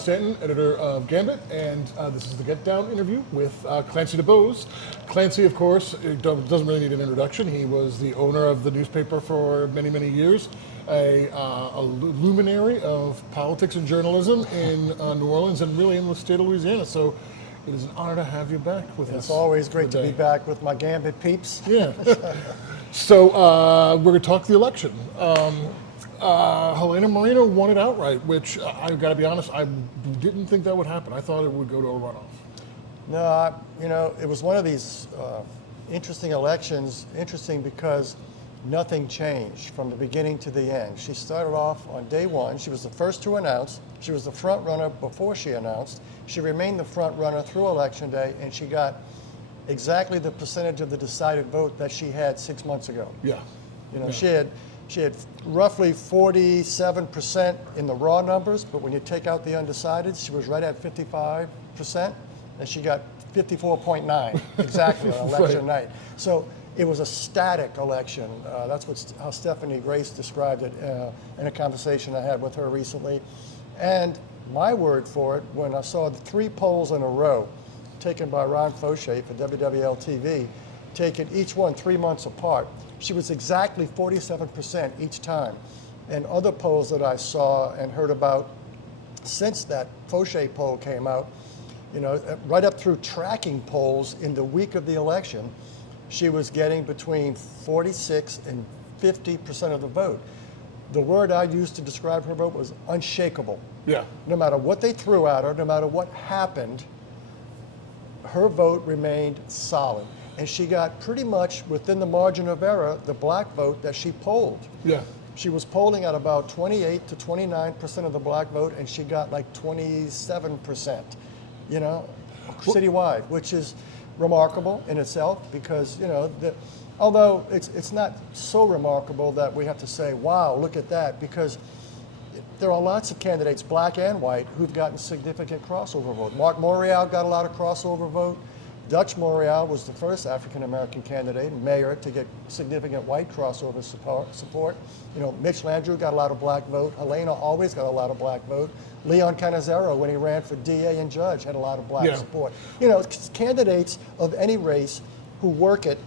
Stanton, editor of Gambit, and this is the Get Down interview with Clancy Dubos. Clancy, of course, doesn't really need an introduction. He was the owner of the newspaper for many, many years, a luminary of politics and journalism in New Orleans and really in the state of Louisiana. So it is an honor to have you back with us. It's always great to be back with my Gambit peeps. Yeah. So we're going to talk the election. Helena Moreno won it outright, which I've got to be honest, I didn't think that would happen. I thought it would go to a runoff. No, it was one of these interesting elections. Interesting because nothing changed from the beginning to the end. She started off on day one. She was the first to announce. She was the front runner before she announced. She remained the front runner through Election Day, and she got exactly the percentage of the decided vote that she had 6 months ago. Yeah. She had roughly 47% in the raw numbers, but when you take out the undecided, she was right at 55%, and she got 54.9 exactly on election night. So it was a static election. That's how Stephanie Grace described it in a conversation I had with her recently. And my word for it, when I saw the 3 polls in a row taken by Ron Fauché for WWL-TV, taken each one 3 months apart, she was exactly 47% each time. And other polls that I saw and heard about since that Fauché poll came out, right up through tracking polls in the week of the election, she was getting between 46 and 50% of the vote. The word I used to describe her vote was unshakable. Yeah. No matter what they threw at her, no matter what happened, her vote remained solid. And she got pretty much within the margin of error the black vote that she polled. Yeah. She was polling at about 28 to 29% of the black vote, and she got like 27%, citywide, which is remarkable in itself because, although it's not so remarkable that we have to say, wow, look at that, because there are lots of candidates, black and white, who've gotten significant crossover vote. Mark Mayoral got a lot of crossover vote. Dutch Mayoral was the first African-American candidate, mayor, to get significant white crossover support. Mitch Landrieu got a lot of black vote. Helena always got a lot of black vote. Leon Canizero, when he ran for DA and judge, had a lot of black support. Candidates of any race who work it,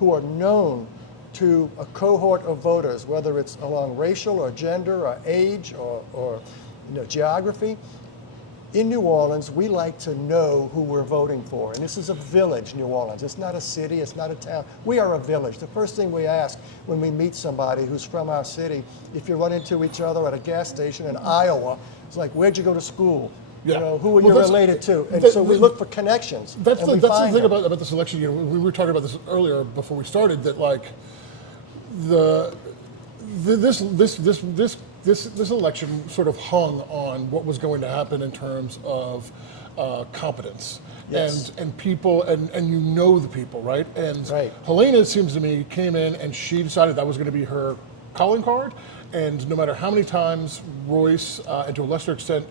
who are known to a cohort of voters, whether it's along racial or gender or age or geography. In New Orleans, we like to know who we're voting for. And this is a village, New Orleans. It's not a city, it's not a town. We are a village. The first thing we ask when we meet somebody who's from our city, if you run into each other at a gas station in Iowa, it's like, where'd you go to school? Yeah. Who are you related to? And so we look for connections. That's the thing about this election. We were talking about this earlier before we started, that this election sort of hung on what was going to happen in terms of competence. Yes. And people, and the people, right? And right. Helena, it seems to me, came in and she decided that was going to be her calling card. And no matter how many times Royce, and to a lesser extent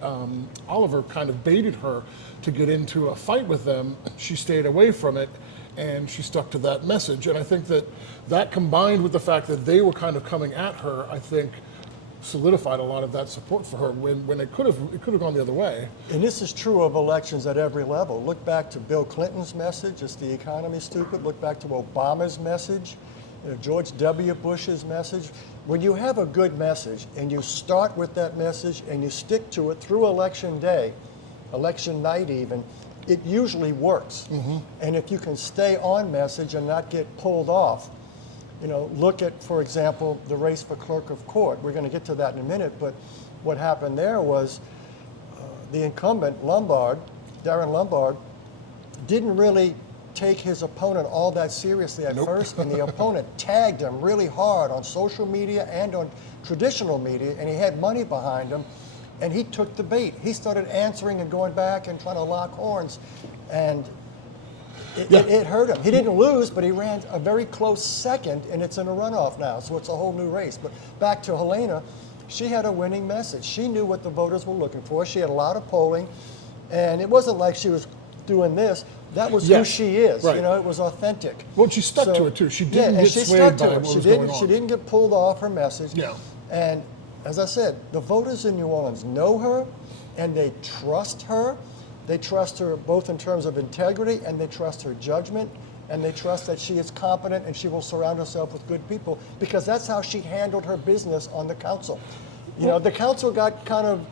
Oliver, kind of baited her to get into a fight with them, she stayed away from it and she stuck to that message. And I think that combined with the fact that they were kind of coming at her, I think solidified a lot of that support for her when it could have gone the other way. And this is true of elections at every level. Look back to Bill Clinton's message, "Is the economy stupid?" Look back to Obama's message, George W. Bush's message. When you have a good message and you start with that message and you stick to it through election day, election night even, it usually works. Mm-hmm. And if you can stay on message and not get pulled off, look at, for example, the race for Clerk of Court. We're going to get to that in a minute, but what happened there was the incumbent, Lombard, Darren Lombard, didn't really take his opponent all that seriously at first, and the opponent tagged him really hard on social media and on traditional media, and he had money behind him, and he took the bait. He started answering and going back and trying to lock horns, and it hurt him. He didn't lose, but he ran a very close second, and it's in a runoff now, so it's a whole new race. But back to Helena, she had a winning message. She knew what the voters were looking for. She had a lot of polling, and it wasn't like she was doing this. That was who she is. Right. It was authentic. Well, she stuck to it too. She didn't get swayed by what was going on. She didn't get pulled off her message. Yeah. And as I said, the voters in New Orleans know her, and they trust her. They trust her both in terms of integrity, and they trust her judgment, and they trust that she is competent and she will surround herself with good people, because that's how she handled her business on the council. You know, the council got kind of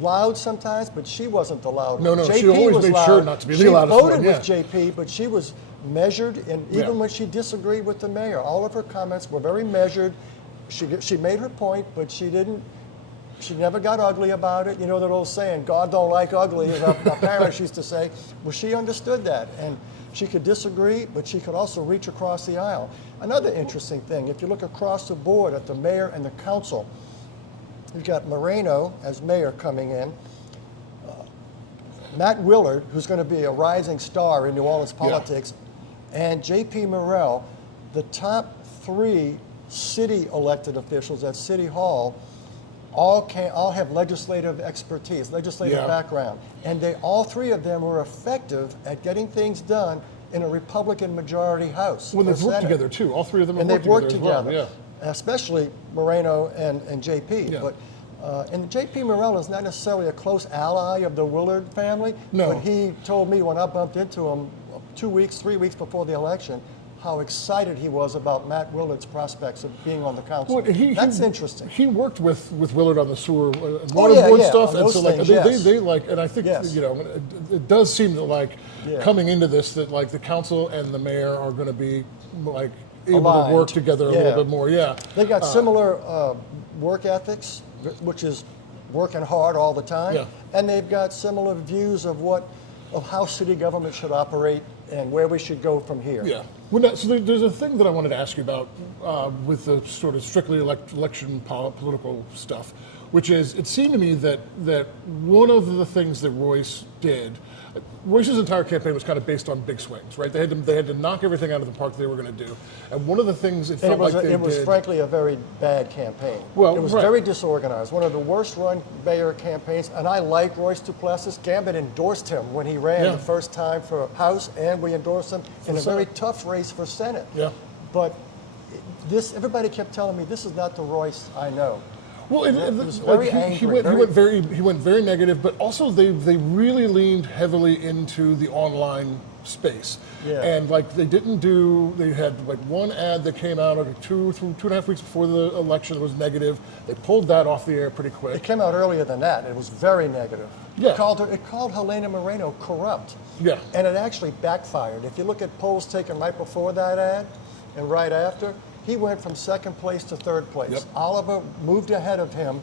loud sometimes, but she wasn't the loud one. No, JP she always was made loud. sure not to be the She loudest voted one, with JP, but she was measured, and even when she disagreed with the mayor, all of her comments were very measured. She made her point, but she never got ugly about it. You know that old saying, God don't like ugly, as our parents used to say. Well, she understood that, and she could disagree, but she could also reach across the aisle. Another interesting thing, if you look across the board at the mayor and the council, you've got Moreno as mayor coming in, Matt Willard, who's going to be a rising star in New Orleans politics, and J.P. Morrell, the top 3 city elected officials at City Hall, all have legislative expertise, legislative background, and all 3 of them were effective at getting things done in a Republican majority House. When they've worked together too, all 3 of them have and they've worked together, as well. especially Moreno and JP. Yeah. But and J.P. Morrell is not necessarily a close ally of the Willard family, but he told me when I bumped into him 3 weeks before the election, how excited he was about Matt Willard's prospects of being on the council. Well, That's interesting. He worked with Willard on the sewer water board stuff, and so things, they like, and I think you know, it does seem that like coming into this that like the council and the mayor are going to be like able to work together a little bit more. Yeah, they got similar work ethics, which is working hard all the time, and they've got similar views of how city government should operate and where we should go from here. Yeah. Well, so there's a thing that I wanted to ask you about with the sort of strictly election political stuff, which is it seemed to me that one of the things that Royce's entire campaign was kind of based on big swings, right? They had to knock everything out of the park they were going to do, and one of the things it was frankly a very bad campaign. Well, it was very disorganized. One of the worst run mayor campaigns, and I like Royce Duplessis. Gambit endorsed him when he ran the first time for House, and we endorsed him in a very tough race for Senate. Yeah. But everybody kept telling me this is not the Royce I know. Well, it was very angry. He went very negative, but also they really leaned heavily into the online space. Yeah. And like they had like one ad that came out like 2.5 weeks before the election that was negative. They pulled that off the air pretty quick. It came out earlier than that. It was very negative. Yeah. It called Helena Moreno corrupt. Yeah. And it actually backfired. If you look at polls taken right before that ad and right after, he went from second place to third place. Yep. Oliver moved ahead of him,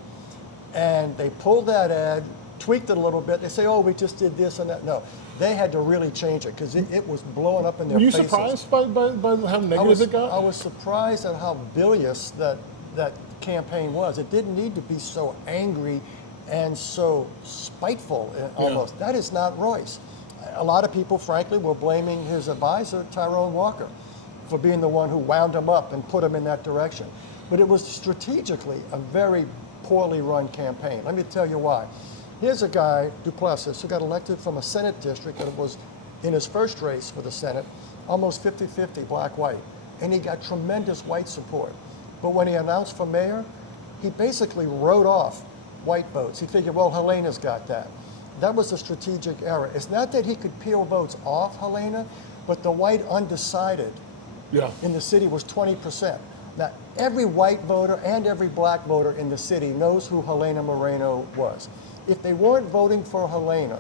and they pulled that ad, tweaked it a little bit. They say, oh, we just did this and that. No, they had to really change it because it was blowing up in their faces. Were you surprised by how negative it got? I was surprised at how bilious that campaign was. It didn't need to be so angry and so spiteful almost. That is not Royce. A lot of people, frankly, were blaming his advisor, Tyrone Walker, for being the one who wound him up and put him in that direction. But it was strategically a very poorly run campaign. Let me tell you why. Here's a guy, Duplessis, who got elected from a Senate district that was in his first race for the Senate, almost 50-50 black-white. And he got tremendous white support. But when he announced for mayor, he basically wrote off white votes. He figured, well, Helena's got that. That was a strategic error. It's not that he could peel votes off Helena, but the white undecided in the city was 20%. Now, every white voter and every black voter in the city knows who Helena Moreno was. If they weren't voting for Helena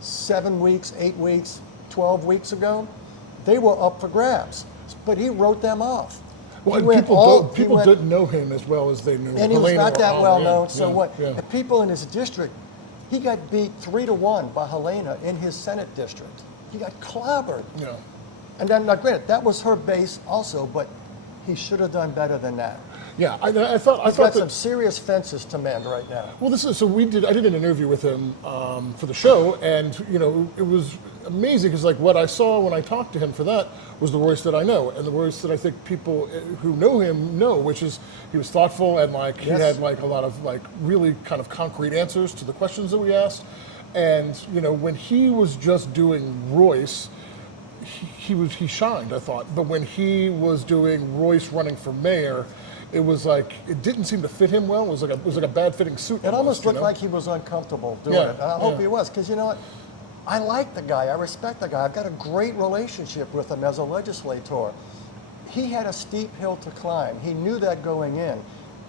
7 weeks, 8 weeks, 12 weeks ago, they were up for grabs. But he wrote them off. Well, people didn't know him as well as they knew Helena. And he was not that well known. So and people in his district, he got beat 3-1 by Helena in his Senate district. He got clobbered. Yeah. And then, now granted, that was her base also, but he should have done better than that. Yeah, I thought He's got some serious fences to mend right now. Well, I did an interview with him for the show, and it was amazing because like what I saw when I talked to him for that was the Royce that I know, and the Royce that I think people who know him know, which is he was thoughtful and like he had like a lot of like really kind of concrete answers to the questions that we asked, and when he was just doing Royce, he shined, I thought, but when he was doing Royce running for mayor, it was like it didn't seem to fit him well. It was like a bad fitting suit. It almost looked you know? like he was uncomfortable doing Yeah, it. And I hope yeah. he was, because you know what? I like the guy. I respect the guy. I've got a great relationship with him as a legislator. He had a steep hill to climb. He knew that going in.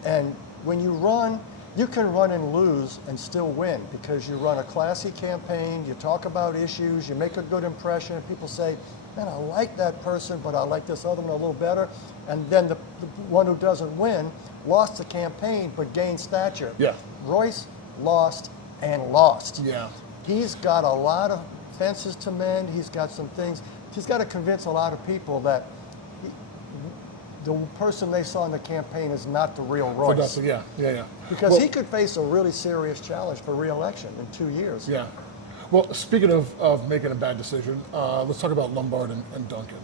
And when you run, you can run and lose and still win because you run a classy campaign, you talk about issues, you make a good impression, and people say, man, I like that person, but I like this other one a little better. And then the one who doesn't win lost the campaign but gained stature. Yeah. Royce lost and lost. Yeah. He's got a lot of fences to mend. He's got some things. He's got to convince a lot of people that the person they saw in the campaign is not the real Royce. Yeah. Because Well, he could face a really serious challenge for re-election in 2 years. Yeah. Well, speaking of making a bad decision, let's talk about Lombard and Duncan.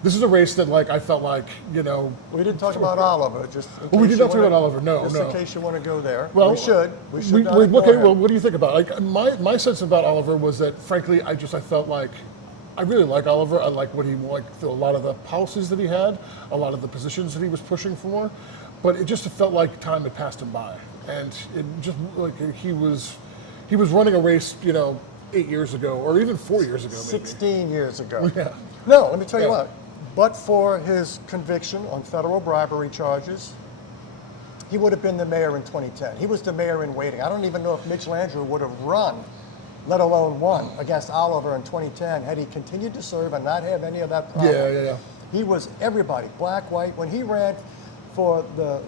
This is a race that, like, I felt like, you know. We didn't talk about Oliver. Just in Well, we case did you not talk wanna- about Oliver. No, just no. in case you want to go there. Well, we should. We should. not okay. ignore him. Well, what do you think about it? Like, my sense about Oliver was that, frankly, I felt like I really like Oliver. I like what he liked, a lot of the policies that he had, a lot of the positions that he was pushing for, but it just felt like time had passed him by, and it just like he was running a race, you know, 8 years ago or even 4 years ago, maybe. 16 years ago. Yeah. No, let me tell you Yeah. what. But for his conviction on federal bribery charges, he would have been the mayor in 2010. He was the mayor in waiting. I don't even know if Mitch Landrieu would have run, let alone won, against Oliver in 2010 had he continued to serve and not have any of that problem. Yeah. He was everybody, black, white. When he ran for the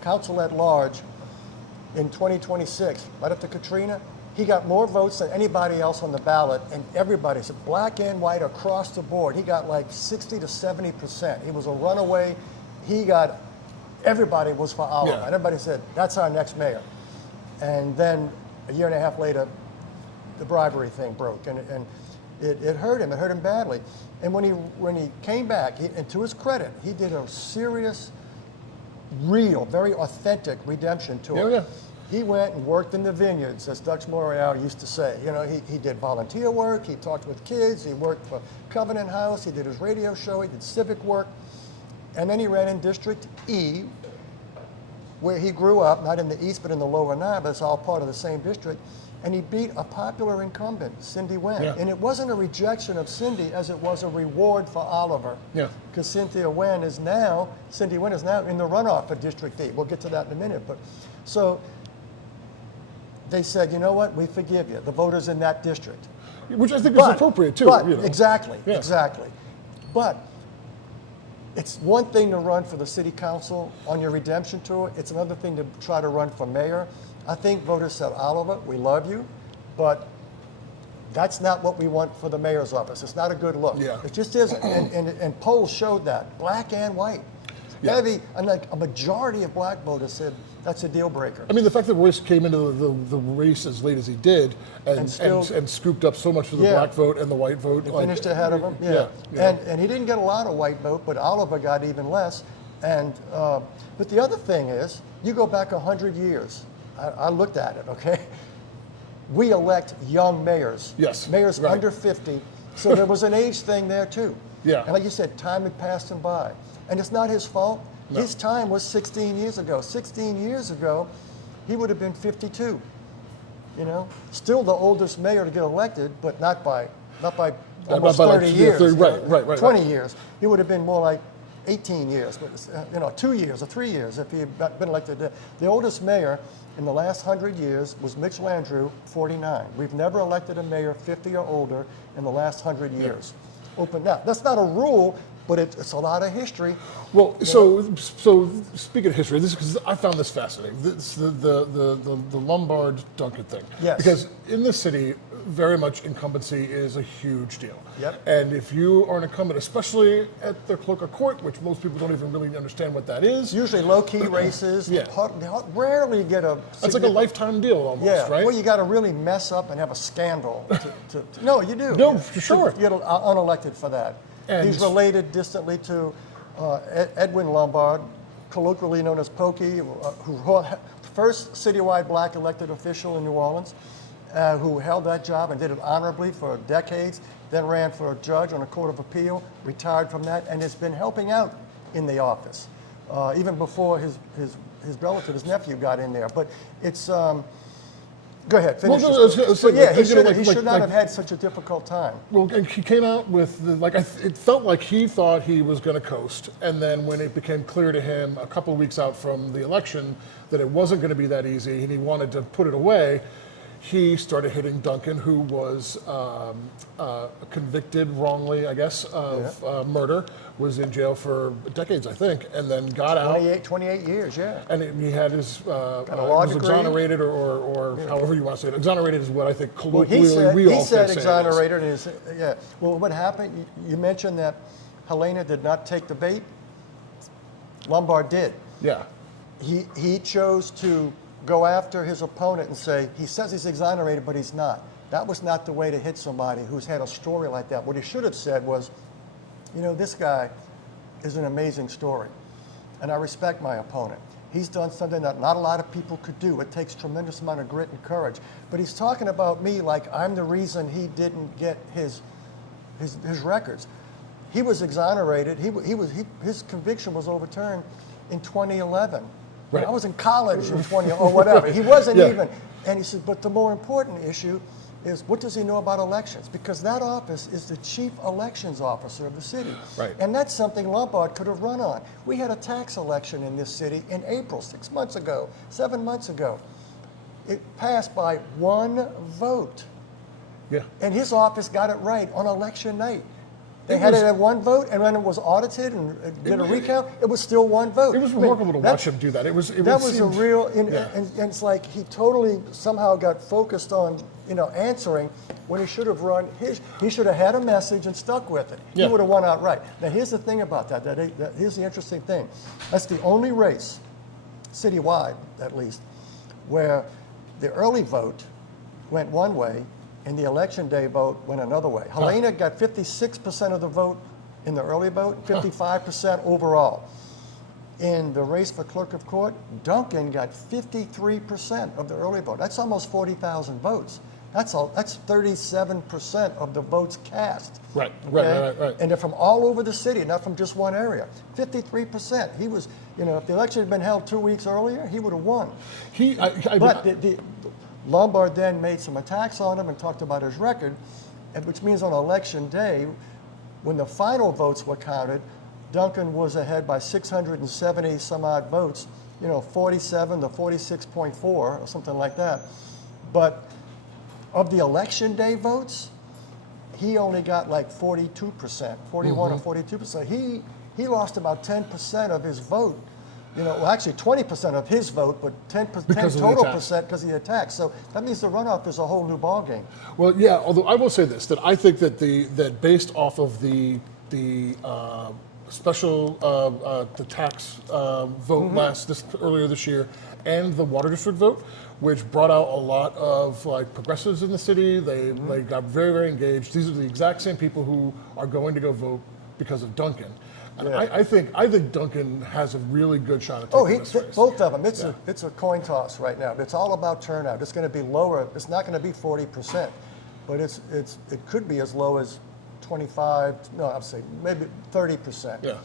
council at large in 2026, right after Katrina, he got more votes than anybody else on the ballot, and everybody said, black and white across the board. He got like 60 to 70%. He was a runaway. Everybody was for Oliver. Yeah. And everybody said, that's our next mayor. And then a year and a half later, the bribery thing broke, and it hurt him. It hurt him badly. And when he came back, and to his credit, he did a serious, real, very authentic redemption tour. Yeah. He went and worked in the vineyards, as Dutch Moreau used to say. You know, he did volunteer work, he talked with kids, he worked for Covenant House, he did his radio show, he did civic work, and then he ran in District E, where he grew up, not in the East, but in the Lower Nile, but it's all part of the same district, and he beat a popular incumbent, Cindy Wynn. Yeah. And it wasn't a rejection of Cindy as it was a reward for Oliver. Yeah. Because Cindy Wynn is now in the runoff for District E. We'll get to that in a minute. But so they said, you know what, we forgive you, the voters in that district. Which I think is appropriate too. But you know. exactly. But it's one thing to run for the city council on your redemption tour. It's another thing to try to run for mayor. I think voters said, Oliver, we love you, but that's not what we want for the mayor's office. It's not a good look. Yeah. It just isn't. And polls showed that, black and white. Yeah. And like a majority of black voters said that's a deal breaker. I mean, the fact that Royce came into the race as late as he did and still- scooped up so much of the Yeah. black vote and the white vote. He finished ahead of him. Yeah. And he didn't get a lot of white vote, but Oliver got even less. And but the other thing is, you go back 100 years. I looked at it. Okay, we elect young mayors. Yes, Mayors right. under 50. So there was an age thing there too. Yeah. And like you said, time had passed him by, and it's not his fault. No. His time was 16 years ago. 16 years ago, he would have been 52. You know, still the oldest mayor to get elected, but not by almost by like 30 years. 30, right. 20 years. He would have been more like 18 years, but 2 years or 3 years if he had been elected. The oldest mayor in the last 100 years was Mitch Landrieu, 49. We've never elected a mayor 50 or older in the last 100 years. Open now. That's not a rule, but it's a lot of history. Well, so speaking of history, because I found this fascinating. This, the Lombard Duncan thing. Yes. Because in the city, very much incumbency is a huge deal. Yep. And if you are an incumbent, especially at the Clerk of Court, which most people don't even really understand what that is. Usually low-key races. Yeah. They rarely get a. It's like a lifetime deal almost, Yeah, right? well, you got to really mess up and have a scandal. No, you do. No, for sure. To get unelected for that. And he's related distantly to Edwin Lombard, colloquially known as Pokey, who first citywide black elected official in New Orleans, who held that job and did it honorably for decades, then ran for a judge on a court of appeal, retired from that, and has been helping out in the office. even before his relative, his nephew, got in there. But it's go ahead, finish. Well, no, I was gonna say, yeah, like, he should not have had such a difficult time. Well, and he came out with it felt like he thought he was going to coast, and then when it became clear to him a couple of weeks out from the election that it wasn't going to be that easy, and he wanted to put it away, he started hitting Duncan, who was convicted wrongly, I guess, of murder, was in jail for decades, I think, and then got out. 28 years, yeah. And he had his law was degree. exonerated, or however you want to say it. Exonerated is what I think colloquially He all said say exonerated. Yeah. Well, what happened? You mentioned that Helena did not take the bait. Lombard did. Yeah. He chose to go after his opponent and say, he says he's exonerated, but he's not. That was not the way to hit somebody who's had a story like that. What he should have said was, this guy is an amazing story, and I respect my opponent. He's done something that not a lot of people could do. It takes tremendous amount of grit and courage. But he's talking about me like I'm the reason he didn't get his records. He was exonerated. His conviction was overturned in 2011. Right. I was in college in 20 or whatever. He wasn't Yeah. even. And he said, but the more important issue is what does he know about elections? Because that office is the chief elections officer of the city. Right. And that's something Lombard could have run on. We had a tax election in this city in April, 7 months ago. It passed by 1 vote. Yeah. And his office got it right on election night. They had it at 1 vote, and when it was audited and did a recount, it was still 1 vote. It was remarkable to watch him do that. It was a real, and it's like he totally somehow got focused on, answering when he should have he should have had a message and stuck with it. Yeah. He would have won outright. Now here's the thing about that here's the interesting thing. That's the only race, citywide at least, where the early vote went one way and the election day vote went another way. Helena got 56% of the vote in the early vote, 55% overall. In the race for Clerk of Court, Duncan got 53% of the early vote. That's almost 40,000 votes. That's 37% of the votes cast. Right. And they're from all over the city, not from just one area. 53%. He was, if the election had been held 2 weeks earlier, he would have won. Lombard then made some attacks on him and talked about his record, which means on election day, when the final votes were counted, Duncan was ahead by 670 some odd votes, 47 to 46.4 or something like that. But of the election day votes, he only got like 42%, 41 or 42%. He lost about 10% of his vote. Actually 20% of his vote, but 10 total percent because of the attacks. So that means the runoff is a whole new ballgame. Well, yeah. Although I will say this, that I think that that based off of the special the tax vote earlier this year, and the water district vote, which brought out a lot of progressives in the city. They got very, very engaged. These are the exact same people who are going to go vote because of Duncan. And I think Duncan has a really good shot at taking this race. Both of them. It's a coin toss right now. It's all about turnout. It's going to be lower. It's not going to be 40%, but it could be as low as 25. No, I'd say maybe 30%. Yeah.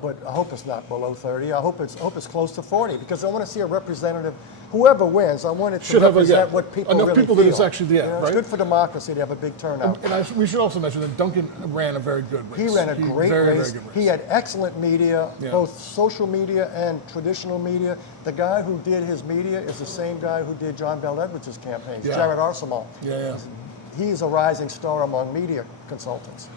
But I hope it's not below 30. I hope it's close to 40 because I want to see a representative. Whoever wins, I want it to represent what people enough really people feel. that it's actually right. It's good for democracy to have a big turnout. And we should also mention that Duncan ran a very good race. He ran a great very, race. Very good race. He had excellent media, both social media and traditional media. The guy who did his media is the same guy who did John Bell Edwards' campaign, Jared Arsenal. Yeah. He's a rising star among media consultants.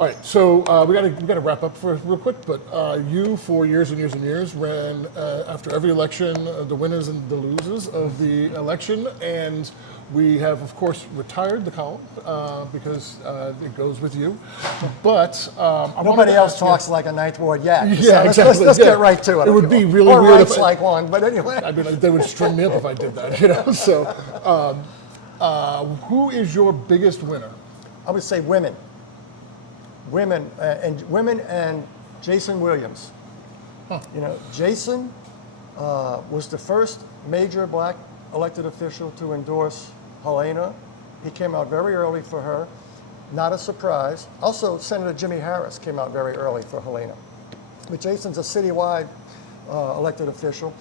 All right, so we got to wrap up real quick. But you, for years and years and years, ran after every election the winners and the losers of the election, and we have, of course, retired the column because it goes with you. But nobody else talks like a Ninth Ward yak. Yeah, exactly. Let's get right to it. It would be really or weird writes if like one, but anyway. I mean, they would string me up if I did that, So, who is your biggest winner? I would say women. Women and Jason Williams. Jason was the first major black elected official to endorse Helena. He came out very early for her, not a surprise. Also, Senator Jimmy Harris came out very early for Helena. But Jason's a citywide elected official,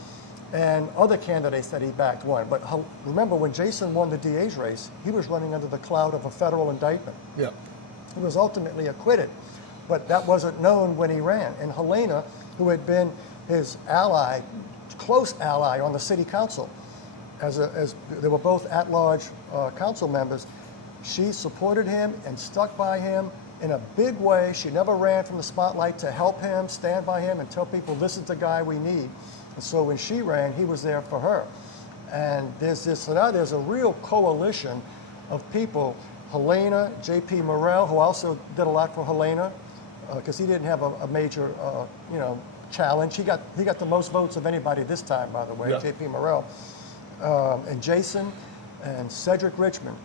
and other candidates that he backed won. But remember, when Jason won the DA's race, he was running under the cloud of a federal indictment. Yeah. He was ultimately acquitted, but that wasn't known when he ran. And Helena, who had been his ally, close ally on the city council, as they were both at-large council members, she supported him and stuck by him in a big way. She never ran from the spotlight to help him, stand by him, and tell people, this is the guy we need. And so when she ran, he was there for her. And so now there's a real coalition of people. Helena, J.P. Morel, who also did a lot for Helena, because he didn't have a major, challenge. He got the most votes of anybody this time, by the way, Yeah. J.P. Morel. And Jason and Cedric Richmond,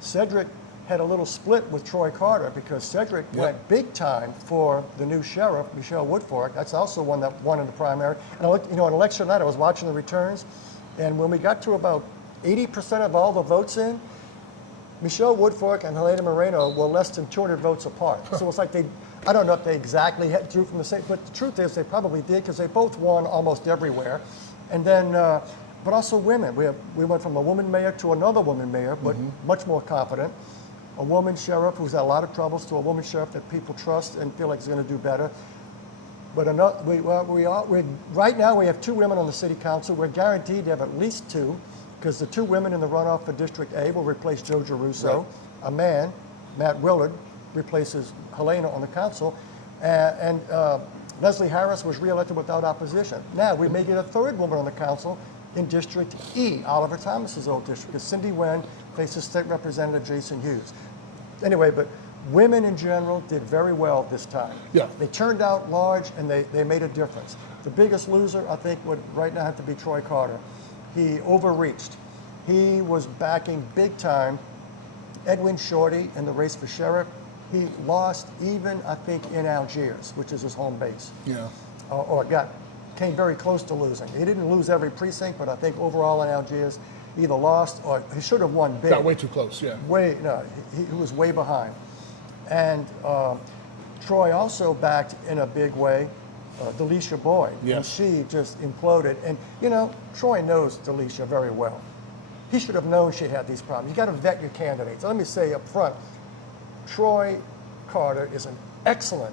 Cedric had a little split with Troy Carter because Cedric went big time for the new sheriff, Michelle Woodfork. That's also one that won in the primary. And on election night, I was watching the returns, and when we got to about 80% of all the votes in, Michelle Woodfork and Helena Moreno were less than 200 votes apart. So it's like I don't know if they exactly drew from the same, but the truth is they probably did because they both won almost everywhere. And then, but also women. We went from a woman mayor to another woman mayor, but much more confident. A woman sheriff who's had a lot of troubles to a woman sheriff that people trust and feel like is going to do better. But right now we have 2 women on the city council. We're guaranteed to have at least 2, because the 2 women in the runoff for District A will replace Joe Giarrusso. Right. A man, Matt Willard, replaces Helena on the council. And Leslie Harris was reelected without opposition. Now, we may get a 3rd woman on the council in District E, Oliver Thomas's old district, because Cindy Wen faces State Representative Jason Hughes. Anyway, but women in general did very well this time. Yeah. They turned out large, and they made a difference. The biggest loser, I think, would right now have to be Troy Carter. He overreached. He was backing big time Edwin Shorty in the race for sheriff. He lost even, I think, in Algiers, which is his home base. Yeah. Came very close to losing. He didn't lose every precinct, but I think overall in Algiers, he either lost or he should have won big. Got way too close, yeah. He was way behind. And Troy also backed in a big way Delisha Boyd, and she just imploded. And Troy knows Delisha very well. He should have known she had these problems. You got to vet your candidates. Let me say up front, Troy Carter is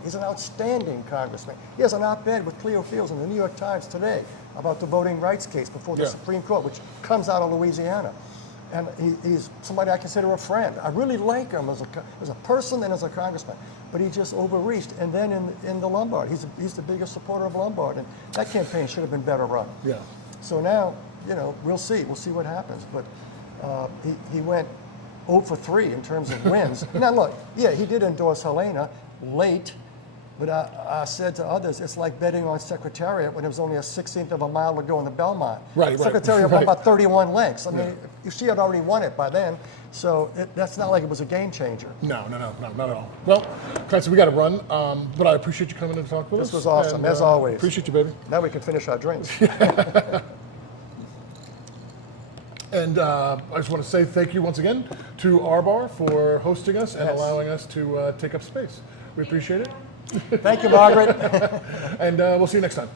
he's an outstanding congressman. He has an op-ed with Cleo Fields in the New York Times today about the voting rights case before the Supreme Court, which comes out of Louisiana. And he's somebody I consider a friend. I really like him as a person and as a congressman, but he just overreached. And then in the Lombard, he's the biggest supporter of Lombard, and that campaign should have been better run. Yeah. So now, we'll see what happens. But he went 0 for 3 in terms of wins. Now look, he did endorse Helena late, but I said to others, it's like betting on Secretariat when there was only a 16th of a mile to go in the Belmont. Right. Secretariat won about 31 lengths. I mean, she had already won it by then, so that's not like it was a game changer. No, not at all. Well, Clancy, we got to run, but I appreciate you coming in to talk with us. This was awesome, and, as always. Appreciate you, baby. Now we can finish our drinks. And I just want to say thank you once again to our bar for hosting us and allowing us to take up space. We appreciate it. Thank you, Margaret. And we'll see you next time.